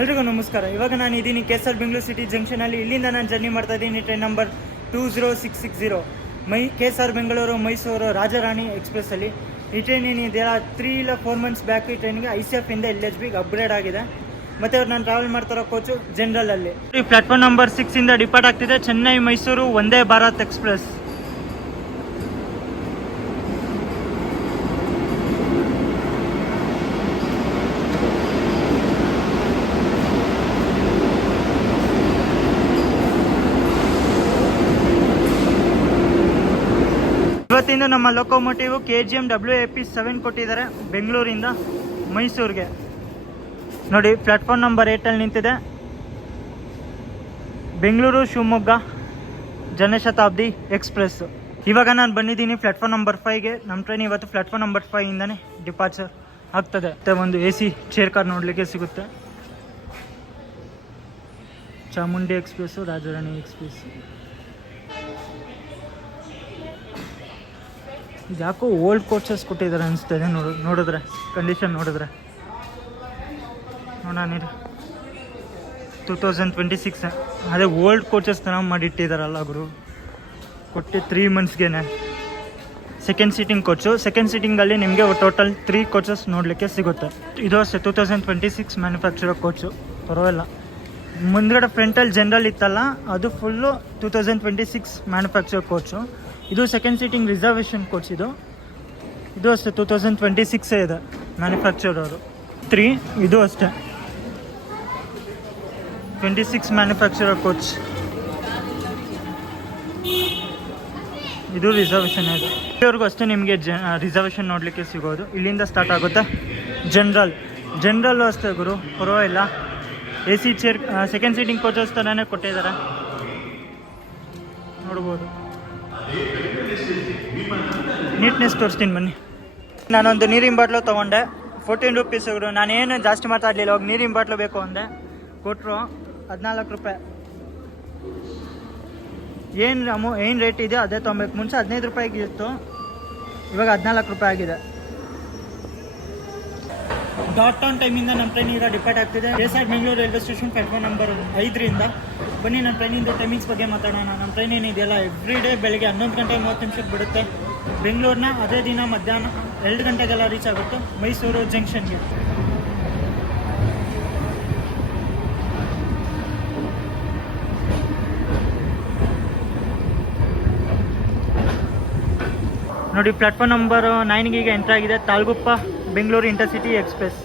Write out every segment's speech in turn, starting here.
ಎಲ್ರಿಗೂ ನಮಸ್ಕಾರ. ಇವಾಗ ನಾನು ಇದ್ದೀನಿ KSR ಬೆಂಗಳೂರು ಸಿಟಿ ಜಂಕ್ಷನಲ್ಲಿ. ಇಲ್ಲಿಂದ ನಾನು ಜರ್ನಿ ಮಾಡ್ತಾ ಇದ್ದೀನಿ train number 20660 KSR Bengaluru Mysuru Rajarani ಎಕ್ಸ್ಪ್ರೆಸ್ಸಲ್ಲಿ. ಈ ಟ್ರೈನ್ ಏನಿದೆಯಲ್ಲ 3 ಇಲ್ಲ 4 ಮಂತ್ಸ್ ಬ್ಯಾಕ್ ಈ ಟ್ರೈನ್ಗೆ ICF ಇಂದ LHBಗೆ ಅಪ್ಗ್ರೇಡ್ ಆಗಿದೆ. ಮತ್ತು ನಾನು ಟ್ರಾವೆಲ್ ಮಾಡ್ತಾರೋ ಕೋಚು ಜನರಲಲ್ಲಿ. ಈ ಪ್ಲಾಟ್ಫಾರ್ಮ್ ನಂಬರ್ 6 ಇಂದ ಡಿಪಾರ್ಟ್ ಆಗ್ತಿದೆ ಚೆನ್ನೈ ಮೈಸೂರು ವಂದೇ ಭಾರತ್ ಎಕ್ಸ್ಪ್ರೆಸ್. ಇವತ್ತಿಂದ ನಮ್ಮ ಲೊಕೊಮೋಟಿವ್ KGM WAP7 ಕೊಟ್ಟಿದ್ದಾರೆ ಬೆಂಗಳೂರಿಂದ ಮೈಸೂರಿಗೆ. ನೋಡಿ ಪ್ಲಾಟ್ಫಾರ್ಮ್ ನಂಬರ್ 8 ನಿಂತಿದೆ. ಬೆಂಗಳೂರು ಶಿವಮೊಗ್ಗ ಜನಶತಾಬ್ದಿ ಎಕ್ಸ್ಪ್ರೆಸ್. ಇವಾಗ ನಾನು ಬಂದಿದ್ದೀನಿ ಪ್ಲಾಟ್ಫಾರ್ಮ್ ನಂಬರ್ 5ಗೆ. ನಮ್ಮ ಟ್ರೈನ್ ಇವತ್ತು ಪ್ಲಾಟ್ಫಾರ್ಮ್ ನಂಬರ್ 5 ಇಂದನೇ ಡಿಪಾರ್ಚರ್ ಆಗ್ತದೆ. ಮತ್ತು ಒಂದು AC ಚೇರ್ ಕಾರ್ ನೋಡಲಿಕ್ಕೆ ಸಿಗುತ್ತೆ. Chamundi express, Rajarani express. ಯಾಕೋ ಓಲ್ಡ್ ಕೋಚಸ್ ಕೊಟ್ಟಿದ್ದಾರೆ ಅನಿಸ್ತದೆ ನೋಡಿದ್ರೆ ಕಂಡೀಷನ್ ನೋಡಿದ್ರೆ. ನೋಡೋಣ 2026 ಅದೇ ಓಲ್ಡ್ ಕೋಚಸ್ ಥರ ಮಾಡಿಟ್ಟಿದ್ದಾರಲ್ಲ ಗುರು. ಕೊಟ್ಟು 3 ಮಂತ್ಸ್ಗೆ ಸೆಕೆಂಡ್ ಸೀಟಿಂಗ್ ಕೋಚು. ಸೆಕೆಂಡ್ ಸೀಟಿಂಗಲ್ಲಿ ನಿಮಗೆ ಟೋಟಲ್ 3 ಕೋಚಸ್ ನೋಡಲಿಕ್ಕೆ ಸಿಗುತ್ತೆ. ಇದು ಅಷ್ಟೇ 2026 ಮ್ಯಾನುಫ್ಯಾಕ್ಚರ್ ಕೋಚು. ಪರವಾಗಿಲ್ಲ. ಮುಂದ್ಗಡೆ ಫ್ರಂಟಲ್ಲಿ ಜನರಲ್ ಇತ್ತಲ್ಲ ಅದು ಫುಲ್ಲು 2026 ಮ್ಯಾನುಫ್ಯಾಕ್ಚರ್ ಕೋಚು. ಇದು ಸೆಕೆಂಡ್ ಸೀಟಿಂಗ್ ರಿಸರ್ವೇಷನ್ ಕೋಚ್. ಇದು ಅಷ್ಟೇ 2026 ಇದೆ ಮ್ಯಾನುಫ್ಯಾಕ್ಚರ್ ಅವರು. 3 ಇದು ಅಷ್ಟೇ 26 ಮ್ಯಾನುಫ್ಯಾಕ್ಚರರ್ ಕೋಚ್. ಇದು ರಿಸರ್ವೇಷನ್ ಇದೆ. ಇವ್ರಿಗೂ ಅಷ್ಟೇ ನಿಮಗೆ ರಿಸರ್ವೇಷನ್ ನೋಡಲಿಕ್ಕೆ ಸಿಗೋದು. ಇಲ್ಲಿಂದ ಸ್ಟಾರ್ಟ್ ಆಗುತ್ತೆ ಜನರಲ್ಲು ಅಷ್ಟೇ ಗುರು. ಪರವಾಗಿಲ್ಲ. AC chair second seating coaches ಥರನೇ ಕೊಟ್ಟಿದ್ದಾರೆ ನೋಡ್ಬೋದು. ನೀಟ್ನೆಸ್ ತೋರಿಸ್ತೀನಿ ಬನ್ನಿ. ನಾನೊಂದು ನೀರಿನ ಬಾಟ್ಲು ತೊಗೊಂಡೆ 14 ರೂಪೀಸ್ ಗುರು. ನಾನೇನು ಜಾಸ್ತಿ ಮಾತಾಡಲಿಲ್ಲ. ಹೋಗಿ ನೀರಿನ ಬಾಟ್ಲು ಬೇಕು ಅಂದೆ, ಕೊಟ್ಟರು 14 ರೂಪಾಯಿ. ಏನು ರೇಟ್ ಇದೆ ಅದೇ ತೊಗೊಬೇಕು. ಮುಂಚೆ 15 ರೂಪಾಯಿಗೆ ಇತ್ತು, ಇವಾಗ 14 ರೂಪಾಯಿ ಆಗಿದೆ. ಡಾಟ್ ಆನ್ ಟೈಮಿಂದ ನಮ್ಮ ಟ್ರೈನ್ ಈಗ ಡಿಪಾರ್ಟ್ ಆಗ್ತಿದೆ KSR Bengaluru railway station platform number 5ರಿಂದ. ಬನ್ನಿ ನಮ್ಮ ಟ್ರೈನಿಂದ ಟೈಮಿಂಗ್ಸ್ ಬಗ್ಗೆ ಮಾತಾಡೋಣ. ನಮ್ಮ ಟ್ರೈನ್ ಏನಿದೆಯಲ್ಲ ಎವ್ರಿ ಡೇ ಬೆಳಿಗ್ಗೆ 11 ಗಂಟೆ 30 ನಿಮಿಷಕ್ಕೆ ಬಿಡುತ್ತೆ ಬೆಂಗಳೂರನ್ನ. ಅದೇ ದಿನ ಮಧ್ಯಾಹ್ನ 2 ಗಂಟೆಗೆಲ್ಲ ರೀಚ್ ಆಗುತ್ತೆ ಮೈಸೂರು ಜಂಕ್ಷನ್ಗೆ. ನೋಡಿ ಪ್ಲಾಟ್ಫಾರ್ಮ್ ನಂಬರ್ 9ಗೆ ಈಗ ಎಂಟ್ರ್ ಆಗಿದೆ Talaguppa Bengaluru intercity express.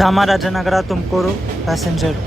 Chamarajanagar Tumakuru passenger.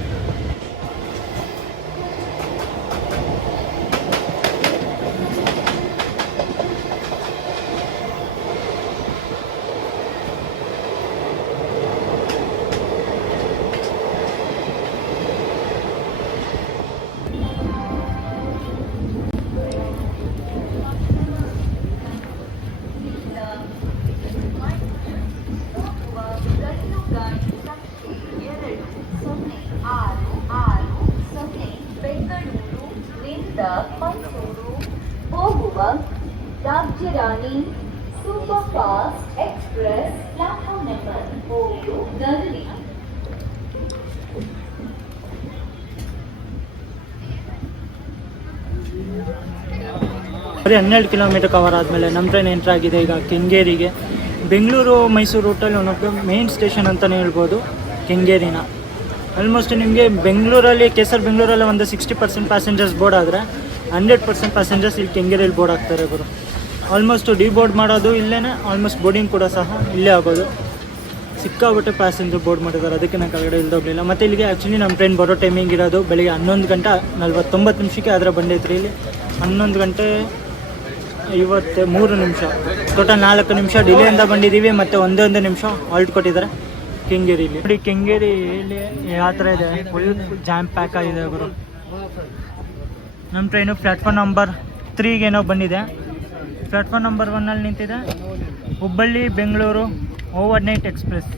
Rajyarani Superfast Express platform number OU Delhi. ಬರೀ 12 ಕಿಲೋಮೀಟರ್ ಕವರ್ ಆದಮೇಲೆ ನಮ್ಮ ಟ್ರೈನ್ ಎಂಟ್ರ್ ಆಗಿದೆ ಈಗ ಕೆಂಗೇರಿಗೆ. ಬೆಂಗಳೂರು ಮೈಸೂರು ರೂಟಲ್ಲಿ one of the main station ಅಂತಲೇ ಹೇಳ್ಬೋದು ಕೆಂಗೇರಿನ. ಆಲ್ಮೋಸ್ಟ್ ನಿಮಗೆ ಬೆಂಗಳೂರಲ್ಲಿ ಬೆಂಗಳೂರಲ್ಲಿ ಒಂದು 60% ಪ್ಯಾಸೆಂಜರ್ಸ್ ಬೋರ್ಡ್ ಆದರೆ 100% ಪ್ಯಾಸೆಂಜರ್ಸ್ ಇಲ್ಲಿ ಕೆಂಗೇರಿಯಲ್ಲಿ ಬೋರ್ಡ್ ಆಗ್ತಾರೆ ಗುರು. ಆಲ್ಮೋಸ್ಟ್ ಬೋರ್ಡ್ ಮಾಡೋದು ಇಲ್ಲೇ, ಆಲ್ಮೋಸ್ಟ್ ಬೋರ್ಡಿಂಗ್ ಕೂಡ ಸಹ ಇಲ್ಲೇ ಆಗೋದು. ಸಿಕ್ಕಾಬಿಟ್ಟೆ ಪ್ಯಾಸೆಂಜರ್ ಬೋರ್ಡ್ ಮಾಡಿದ್ದಾರೆ, ಅದಕ್ಕೆ ನಾನು ಕೆಳಗಡೆ ಇಲ್ದೋಗಲಿಲ್ಲ. ಮತ್ತು ಇಲ್ಲಿಗೆ ಆ್ಯಕ್ಚುಲಿ ನಮ್ಮ ಟ್ರೈನ್ ಬರೋ ಟೈಮಿಂಗ್ ಇರೋದು ಬೆಳಿಗ್ಗೆ 11:49 ಆದರೆ ಬಂದೈತ್ರಿ. ಇಲ್ಲಿ 11:53 ಟೋಟಲ್ 4 ನಿಮಿಷ ಡಿಲೇಯಿಂದ ಬಂದಿದ್ದೀವಿ. ಮತ್ತು ಒಂದೊಂದು ನಿಮಿಷ ಹಾಲ್ಟ್ ಕೊಟ್ಟಿದ್ದಾರೆ ಕೆಂಗೇರಿಲಿ. ನೋಡಿ ಕೆಂಗೇರಿಯಲ್ಲಿ ಯಾವ ಥರ ಇದೆ, ಫುಲ್ ಜಾಮ್ ಪ್ಯಾಕ್ ಆಗಿದೆ ಗುರು. ನಮ್ಮ ಟ್ರೈನು ಪ್ಲ್ಯಾಟ್ಫಾರ್ಮ್ ನಂಬರ್ 3ಗೇನೋ ಬಂದಿದೆ. ಪ್ಲ್ಯಾಟ್ಫಾರ್ಮ್ ನಂಬರ್ 1ಅಲ್ಲಿ ನಿಂತಿದೆ Hubballi Bengaluru over night express.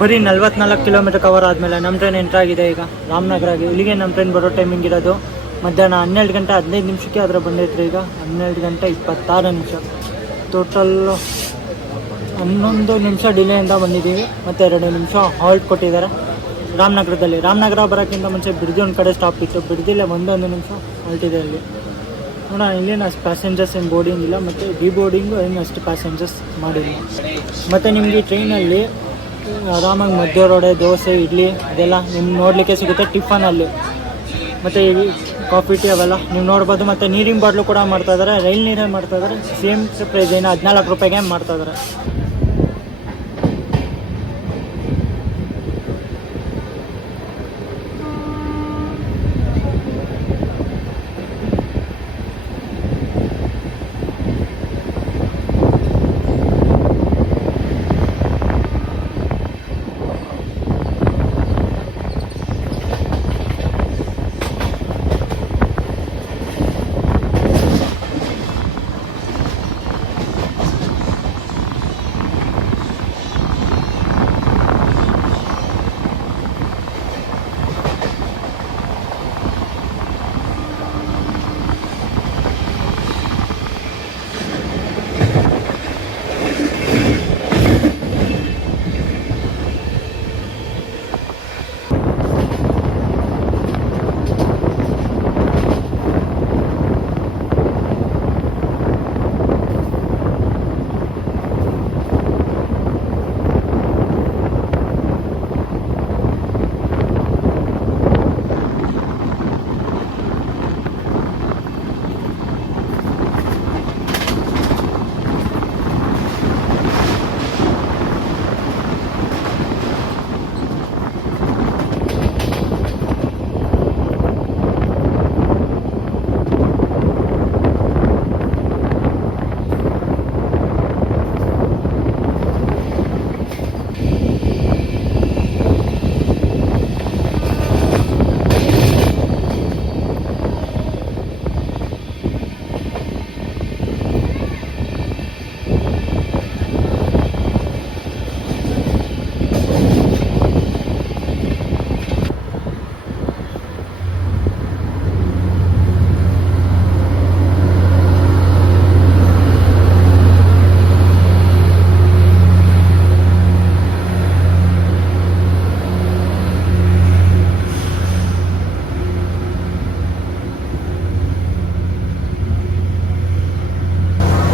ಬರೀ 44 ಕಿಲೋಮೀಟರ್ ಕವರ್ ಆದಮೇಲೆ ನಮ್ಮ ಟ್ರೈನ್ ಎಂಟ್ರ್ ಆಗಿದೆ ಈಗ ರಾಮನಗರಗೆ. ಇಲ್ಲಿಗೆ ನಮ್ಮ ಟ್ರೈನ್ ಬರೋ ಟೈಮಿಂಗ್ ಇರೋದು ಮಧ್ಯಾಹ್ನ 12:15 ಆದರೆ ಬಂದೈತ್ರಿ. ಈಗ 12:26. ಟೋಟಲ್ 11 ನಿಮಿಷ ಡಿಲೇಯಿಂದ ಬಂದಿದ್ದೀವಿ. ಮತ್ತು 2 ನಿಮಿಷ ಹಾಲ್ಟ್ ಕೊಟ್ಟಿದ್ದಾರೆ ರಾಮನಗರದಲ್ಲಿ. ರಾಮನಗರ ಬರೋಕ್ಕಿಂತ ಮುಂಚೆ ಬಿಡದಿ ಒಂದು ಕಡೆ ಸ್ಟಾಪ್ ಇತ್ತು. ಬಿಡದಿಲ್ಲ 1 ನಿಮಿಷ ಹಾಲ್ಟ್ ಇದೆ ಅಲ್ಲಿ. ನೋಡೋಣ, ಇಲ್ಲೇನು ಅಷ್ಟು ಪ್ಯಾಸೆಂಜರ್ಸ್ ಏನು ಬೋರ್ಡಿಂಗ್ ಇಲ್ಲ, ಮತ್ತು ಡಿಬೋರ್ಡಿಂಗು ಏನು ಅಷ್ಟು ಪ್ಯಾಸೆಂಜರ್ಸ್ ಮಾಡಿಲ್ಲ. ಮತ್ತು ನಿಮಗೆ ಟ್ರೈನಲ್ಲಿ ಆರಾಮಾಗಿ ಮಧ್ಯ ವಡೆ, ದೋಸೆ, ಇಡ್ಲಿ ಇದೆಲ್ಲ ನಿಮ್ಗೆ ನೋಡಲಿಕ್ಕೆ ಸಿಗುತ್ತೆ ಟಿಫನಲ್ಲಿ. ಮತ್ತು ಕಾಫಿ ಟೀ ಅವೆಲ್ಲ ನೀವು ನೋಡ್ಬೋದು. ಮತ್ತು ನೀರಿನ ಬಾಟ್ಲು ಕೂಡ ಮಾಡ್ತಾಯಿದ್ದಾರೆ, ರೈಲ್ ನೀರೇ ಮಾಡ್ತಾಯಿದ್ದಾರೆ. ಸೇಮ್ ಪ್ರೈಸ್ ಏನು 14 ರೂಪಾಯಿಗೆ ಮಾಡ್ತಾಯಿದ್ದಾರೆ.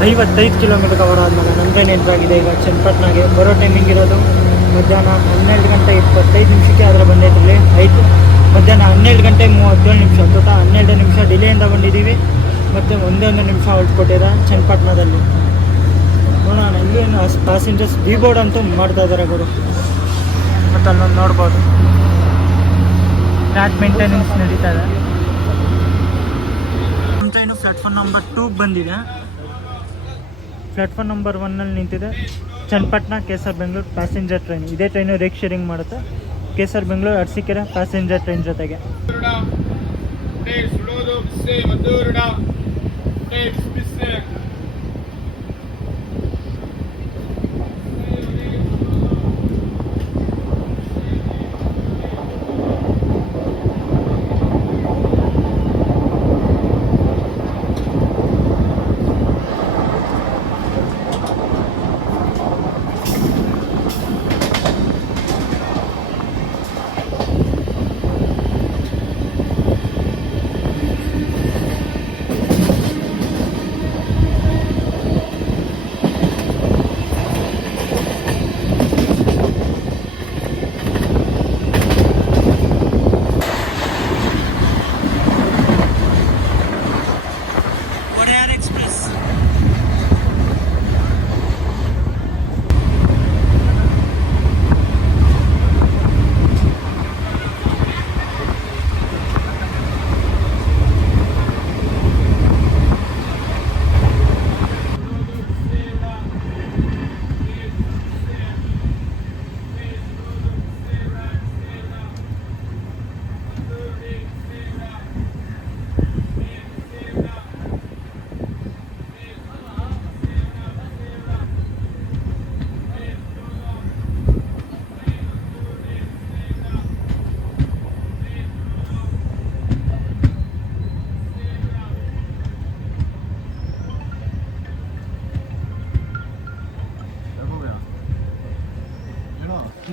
55 ಕಿಲೋಮೀಟರ್ ಕವರ್ ಆದಮೇಲೆ ನಮ್ಮ ಟ್ರೈನ್ ಎಂಟ್ರಾಗಿದೆ ಈಗ ಚನ್ನಪಟ್ಟಣಗೆ. ಬರೋ ಟೈಮಿಂಗ್ ಇರೋದು ಮಧ್ಯಾಹ್ನ 12 ಗಂಟೆ 25 ನಿಮಿಷಕ್ಕೆ. ಆದರೆ ಬಂದೈತ್ರಲ್ಲಿ ಮಧ್ಯಾಹ್ನ 12 ಗಂಟೆ 37 ನಿಮಿಷ. ಟೋಟಲ್ 12 ನಿಮಿಷ ಡಿಲೇಯಿಂದ ಬಂದಿದ್ದೀವಿ. ಮತ್ತು 1 ನಿಮಿಷ ಹೊಲ್ಟ್ ಕೊಟ್ಟಿರ ಚನ್ನಪಟ್ಟಣದಲ್ಲಿ. ನೋಡೋಣ ಇಲ್ಲೇನು ಪ್ಯಾಸೆಂಜರ್ಸ್ ಬಿ ಬೋರ್ಡ್ ಅಂತೂ ಮಾಡ್ತಾ ಇದ್ದಾರೆ ಗುರು. ಮತ್ತು ಅಲ್ಲೊಂದು ನೋಡ್ಬೋದು ಟ್ರ್ಯಾಕ್ ಮೇಂಟೆನೆನ್ಸ್ ನಡೀತಾ ಇದೆ. ನಮ್ಮ ಟ್ರೈನು ಪ್ಲಾಟ್ಫಾರ್ಮ್ ನಂಬರ್ 2 ಬಂದಿದೆ. ಪ್ಲಾಟ್ಫಾರ್ಮ್ ನಂಬರ್ 1ನಲ್ಲಿ ನಿಂತಿದೆ Channapatna KSR Bengaluru passenger train. ಇದೇ ಟ್ರೈನು ರೇಕ್ ಶೇರಿಂಗ್ ಮಾಡುತ್ತೆ KSR Bengaluru Arsikere passenger train ಜೊತೆಗೆ.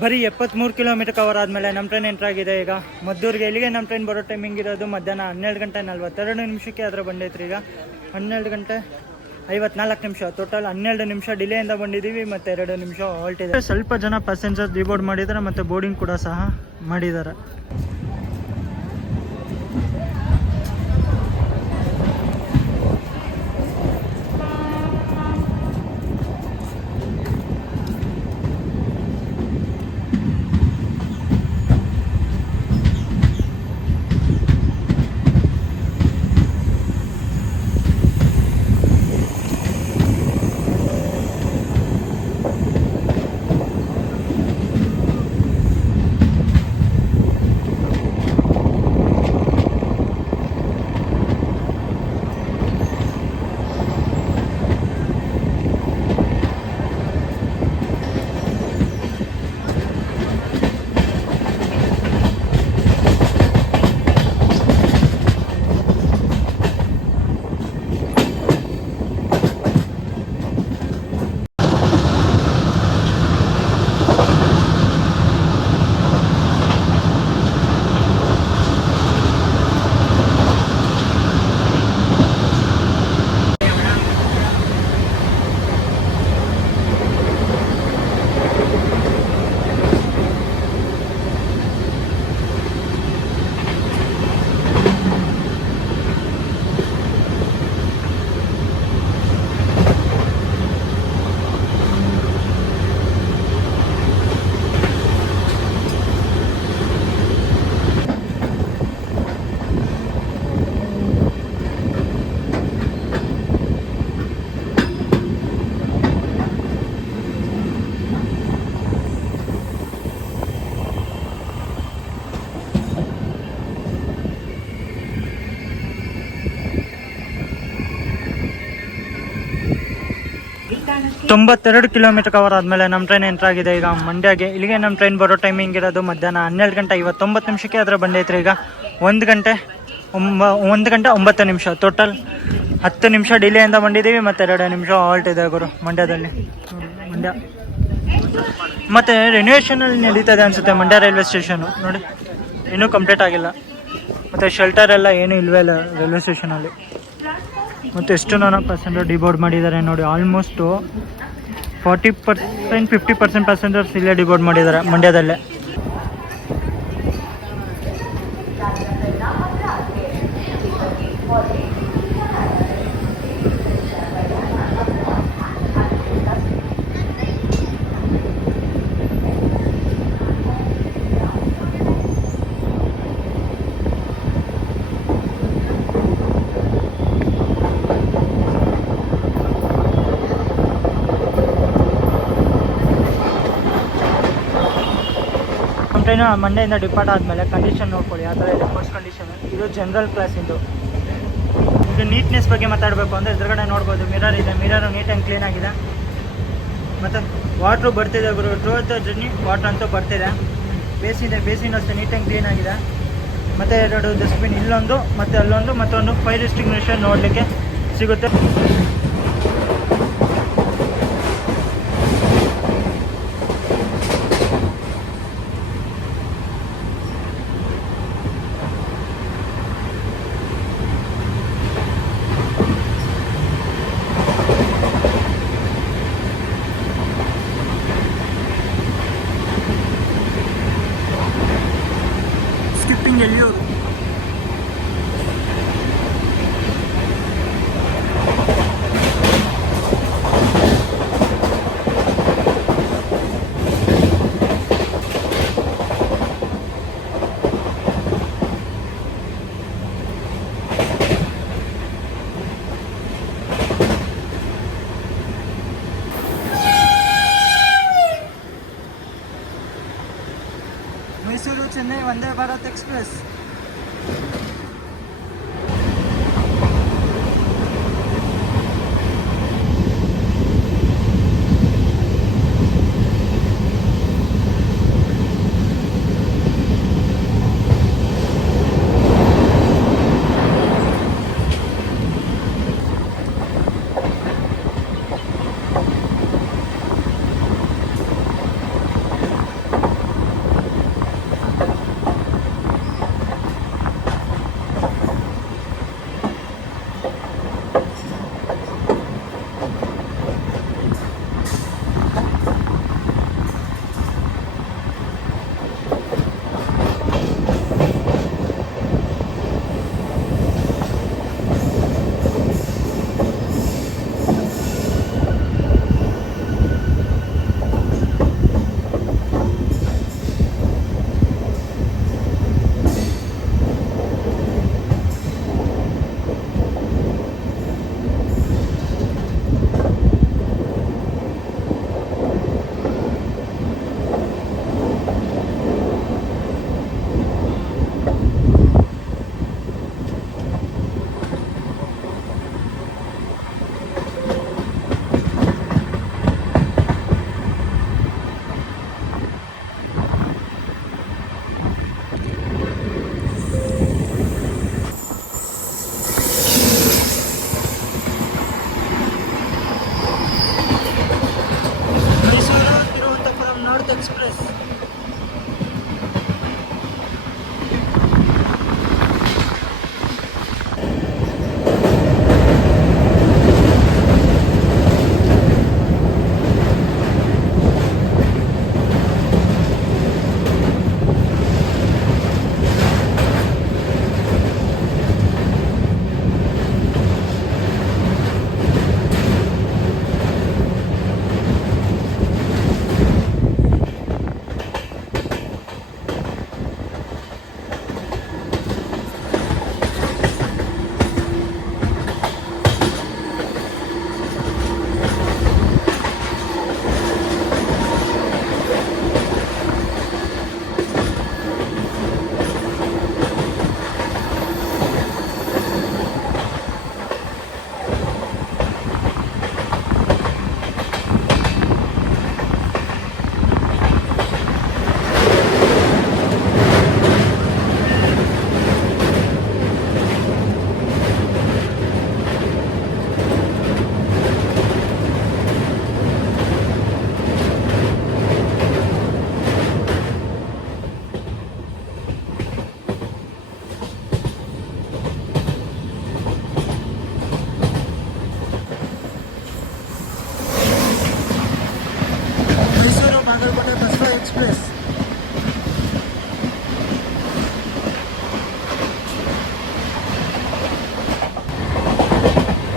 ಬರೀ 73 ಕಿಲೋಮೀಟರ್ ಕವರ್ ಆದಮೇಲೆ ನಮ್ಮ ಟ್ರೈನ್ ಎಂಟ್ರಾಗಿದೆ ಈಗ ಮದ್ದೂರಿಗೆ. ಇಲ್ಲಿಗೆ ನಮ್ಮ ಟ್ರೈನ್ ಬರೋ ಟೈಮಿಂಗ್ ಇರೋದು ಮಧ್ಯಾಹ್ನ 12 ಗಂಟೆ 42 ನಿಮಿಷಕ್ಕೆ. ಅದರ ಬಂದೈತ್ರಿ ಈಗ 12 ಗಂಟೆ 54 ನಿಮಿಷ. ಟೋಟಲ್ 12 ನಿಮಿಷ ಡಿಲೇಯಿಂದ ಬಂದಿದ್ದೀವಿ ಮತ್ತು 2 ನಿಮಿಷ ಹಾಲ್ಟ್ ಇದೆ. ಸ್ವಲ್ಪ ಜನ ಪ್ಯಾಸೆಂಜರ್ ಡಿಬೋರ್ಡ್ ಮಾಡಿದ್ದಾರೆ ಮತ್ತು ಬೋರ್ಡಿಂಗ್ ಕೂಡ ಸಹ ಮಾಡಿದ್ದಾರೆ. ತೊಂಬತ್ತೆರಡು ಕಿಲೋಮೀಟರ್ ಕವರ್ ಆದಮೇಲೆ ನಮ್ಮ ಟ್ರೈನ್ ಎಂಟ್ರಾಗಿದೆ ಈಗ ಮಂಡ್ಯಗೆ. ಇಲ್ಲಿಗೆ ನಮ್ಮ ಟ್ರೈನ್ ಬರೋ ಟೈಮಿಂಗ್ ಇರೋದು ಮಧ್ಯಾಹ್ನ 12 ಗಂಟೆ 59 ನಿಮಿಷಕ್ಕೆ. ಅದರ ಬಂದೈತ್ರಿ ಈಗ 1 ಗಂಟೆ 9 ನಿಮಿಷ. ಟೋಟಲ್ 10 ನಿಮಿಷ ಡಿಲೇಯಿಂದ ಬಂದಿದ್ದೀವಿ ಮತ್ತು 2 ನಿಮಿಷ ಹಾಲ್ಟ್ ಇದೆ ಗುರು ಮಂಡ್ಯದಲ್ಲಿ. ಮಂಡ್ಯ ಮತ್ತು ರಿನೋವೇಷನಲ್ಲಿ ನಡೀತದೆ ಅನಿಸುತ್ತೆ ಮಂಡ್ಯ ರೈಲ್ವೆ ಸ್ಟೇಷನು. ನೋಡಿ ಇನ್ನೂ ಕಂಪ್ಲೀಟ್ ಆಗಿಲ್ಲ. ಮತ್ತು ಶೆಲ್ಟರ್ ಎಲ್ಲ ಏನೂ ಇಲ್ವೇ ಇಲ್ಲ ರೈಲ್ವೆ ಸ್ಟೇಷನಲ್ಲಿ. ಮತ್ತು ಎಷ್ಟು ಪ್ಯಾಸೆಂಜರ್ ಡಿಬೋರ್ಡ್ ಮಾಡಿದ್ದಾರೆ ನೋಡಿ. ಆಲ್ಮೋಸ್ಟು 40% 50% ಪ್ಯಾಸೆಂಜರ್ಸ್ ಇಲ್ಲೇ ಡಿಬೋರ್ಡ್ ಮಾಡಿದ್ದಾರೆ ಮಂಡ್ಯದಲ್ಲೇ. ಟ್ರೈನು ಮಂಡೆಯಿಂದ ಡಿಪಾರ್ಟ್ ಆದಮೇಲೆ ಕಂಡೀಷನ್ ನೋಡ್ಕೊಳ್ಳಿ ಆ ಥರ ಇದೆ. ಫಸ್ಟ್ ಕಂಡೀಷನ್ ಇದು ಜನರಲ್ ಕ್ಲಾಸಿಂದು. ಇದು ನೀಟ್ನೆಸ್ ಬಗ್ಗೆ ಮಾತಾಡಬೇಕು ಅಂದರೆ ಎದುರುಗಡೆ ನೋಡ್ಬೋದು ಮಿರರ್ ಇದೆ. ಮಿರರು ನೀಟ್ ಆ್ಯಂಡ್ ಕ್ಲೀನ್ ಆಗಿದೆ. ಮತ್ತು ವಾಟ್ರು ಬರ್ತಿದೆ ಗುರು. ಥ್ರೂಔಟ್ ದ ಜರ್ನಿ ವಾಟ್ರ್ ಅಂತೂ ಬರ್ತಿದೆ. ಬೇಸಿನ್ ಅಷ್ಟೇ ನೀಟ್ ಆ್ಯಂಡ್ ಕ್ಲೀನ್ ಆಗಿದೆ. ಮತ್ತು 2 ಡಸ್ಟ್ಬಿನ್, ಇಲ್ಲೊಂದು ಮತ್ತು ಅಲ್ಲೊಂದು, ಮತ್ತೊಂದು ಫೈರ್ ಎಕ್ಸ್ಟಿಂಗ್ವಿಷರ್ ನೋಡಲಿಕ್ಕೆ ಸಿಗುತ್ತೆ. Skipping ಎಲ್ಲಿಯೂರು Mysuru Chennai Vande Bharat express.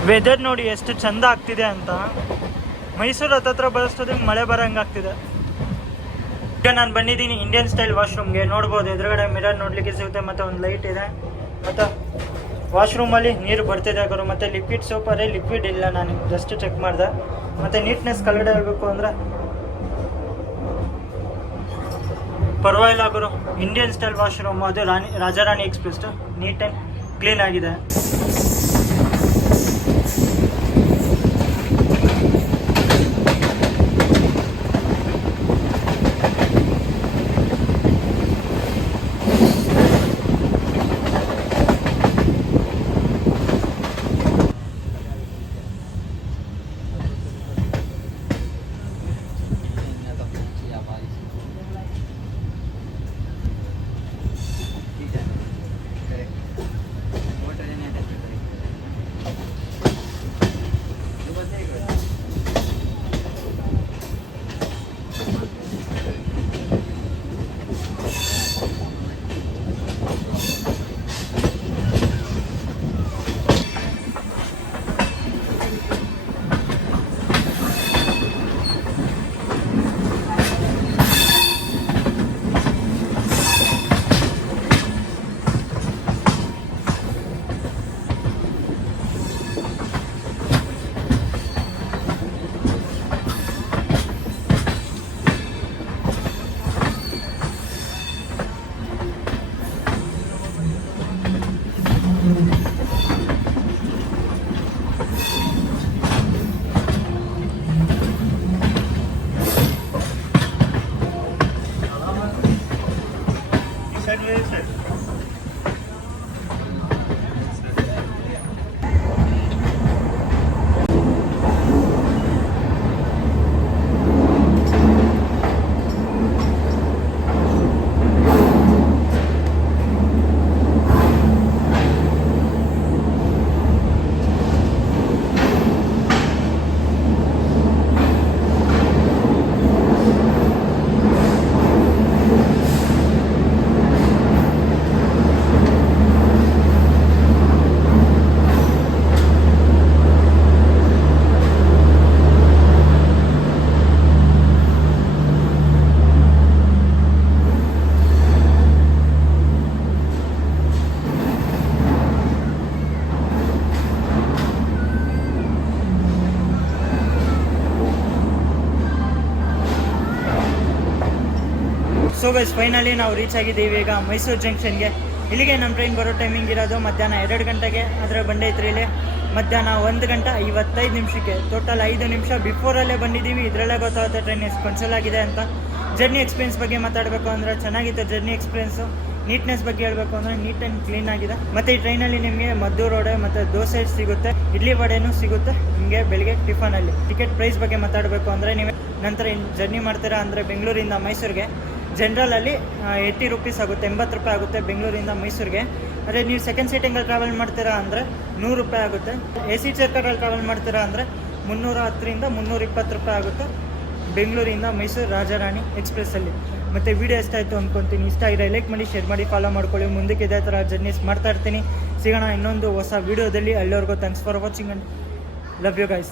Weather ನೋಡಿ ಎಷ್ಟು ಚಂದ ಆಗ್ತಿದೆ ಅಂತ. ಮೈಸೂರು ಹತ್ತತ್ರ ಬರೋಷ್ಟೊತ್ತಿಗೆ ಮಳೆ ಬರೋಂಗೆ ಆಗ್ತಿದೆ. ಈಗ ನಾನು ಬಂದಿದ್ದೀನಿ ಇಂಡಿಯನ್ ಸ್ಟೈಲ್ ವಾಶ್ರೂಮ್ಗೆ. ನೋಡ್ಬೋದು ಎದುರುಗಡೆ ಮಿರರ್ ನೋಡಲಿಕ್ಕೆ ಸಿಗುತ್ತೆ, ಮತ್ತು ಒಂದು ಲೈಟ್ ಇದೆ, ಮತ್ತು ವಾಶ್ರೂಮಲ್ಲಿ ನೀರು ಬರ್ತಿದೆ ಗುರು. ಮತ್ತು ಲಿಕ್ವಿಡ್ ಸೋಪ್ ಅದೇ ಲಿಕ್ವಿಡ್ ಇಲ್ಲ, ನಾನು ಜಸ್ಟ್ ಚೆಕ್ ಮಾಡಿದೆ. ಮತ್ತು ನೀಟ್ನೆಸ್ ಕೆಳಗಡೆ ಹೇಳಬೇಕು ಅಂದರೆ ಪರವಾಗಿಲ್ಲ ಗುರು. ಇಂಡಿಯನ್ ಸ್ಟೈಲ್ ವಾಶ್ರೂಮ್, ಅದು Rajarani express, neat and clean ಆಗಿದೆ. ಸೊ ಗೈಸ್ ಫೈನಲಿ ನಾವು ರೀಚ್ ಆಗಿದ್ದೀವಿ ಈಗ ಮೈಸೂರು ಜಂಕ್ಷನ್ಗೆ. ಇಲ್ಲಿಗೆ ನಮ್ಮ ಟ್ರೈನ್ ಬರೋ ಟೈಮಿಂಗ್ ಇರೋದು ಮಧ್ಯಾಹ್ನ 2 ಗಂಟೆಗೆ. ಅದರ ಬಂಡೈತ್ರಿ ಇಲ್ಲಿ ಮಧ್ಯಾಹ್ನ 1:55. ಟೋಟಲ್ 5 ನಿಮಿಷ ಬಿಫೋರಲ್ಲೇ ಬಂದಿದ್ದೀವಿ. ಇದರಲ್ಲೇ ಗೊತ್ತಾಗುತ್ತೆ ಟ್ರೈನ್ ಎಷ್ಟು ಪಂಚಲ್ ಆಗಿದೆ ಅಂತ. ಜರ್ನಿ ಎಕ್ಸ್ಪೀರಿಯನ್ಸ್ ಬಗ್ಗೆ ಮಾತಾಡಬೇಕು ಅಂದರೆ ಚೆನ್ನಾಗಿತ್ತು ಜರ್ನಿ ಎಕ್ಸ್ಪೀರಿಯನ್ಸು. ನೀಟ್ನೆಸ್ ಬಗ್ಗೆ ಹೇಳಬೇಕು ಅಂದರೆ ನೀಟ್ ಆ್ಯಂಡ್ ಕ್ಲೀನ್ ಆಗಿದೆ. ಮತ್ತು ಈ ಟ್ರೈನಲ್ಲಿ ನಿಮಗೆ ಮದ್ದೂರು ವಡೆ ಮತ್ತು ದೋಸೆ ಸಿಗುತ್ತೆ, ಇಡ್ಲಿ ವಡೆನೂ ಸಿಗುತ್ತೆ ನಿಮಗೆ ಬೆಳಿಗ್ಗೆ ಟಿಫನಲ್ಲಿ. ಟಿಕೆಟ್ ಪ್ರೈಸ್ ಬಗ್ಗೆ ಮಾತಾಡಬೇಕು ಅಂದರೆ ನೀವು ನಂತರ ಜರ್ನಿ ಮಾಡ್ತೀರಾ ಅಂದರೆ ಬೆಂಗಳೂರಿಂದ ಮೈಸೂರಿಗೆ ಜನರಲಲ್ಲಿ 80 ರೂಪೀಸ್ ಆಗುತ್ತೆ, 80 ರೂಪಾಯಿ ಆಗುತ್ತೆ ಬೆಂಗಳೂರಿಂದ ಮೈಸೂರಿಗೆ. ಅದೇ ನೀವು ಸೆಕೆಂಡ್ ಸೀಟಿಂಗಲ್ಲಿ ಟ್ರಾವೆಲ್ ಮಾಡ್ತೀರಾ ಅಂದರೆ 100 ರೂಪಾಯಿ ಆಗುತ್ತೆ. AC ಚೇರ್ಕರಲ್ಲಿ ಟ್ರಾವೆಲ್ ಮಾಡ್ತೀರಾ ಅಂದರೆ 310ರಿಂದ 320 ರೂಪಾಯಿ ಆಗುತ್ತೆ ಬೆಂಗಳೂರಿಂದ ಮೈಸೂರು ರಾಜಾರಾಣಿ ಎಕ್ಸ್ಪ್ರೆಸ್ಸಲ್ಲಿ. ಮತ್ತು ವೀಡಿಯೋ ಇಷ್ಟ ಆಯಿತು ಅಂದ್ಕೊತೀನಿ. ಇಷ್ಟ ಆಗಿದ್ರೆ ಲೈಕ್ ಮಾಡಿ, ಶೇರ್ ಮಾಡಿ, ಫಾಲೋ ಮಾಡ್ಕೊಳ್ಳಿ. ಮುಂದಕ್ಕೆ ಇದೇ ಥರ ಜರ್ನೀಸ್ ಮಾಡ್ತಾ ಇರ್ತೀನಿ. ಸಿಗೋಣ ಇನ್ನೊಂದು ಹೊಸ ವೀಡಿಯೋದಲ್ಲಿ. ಅಲ್ಲಿವರೆಗೂ thanks for watching and love you guys.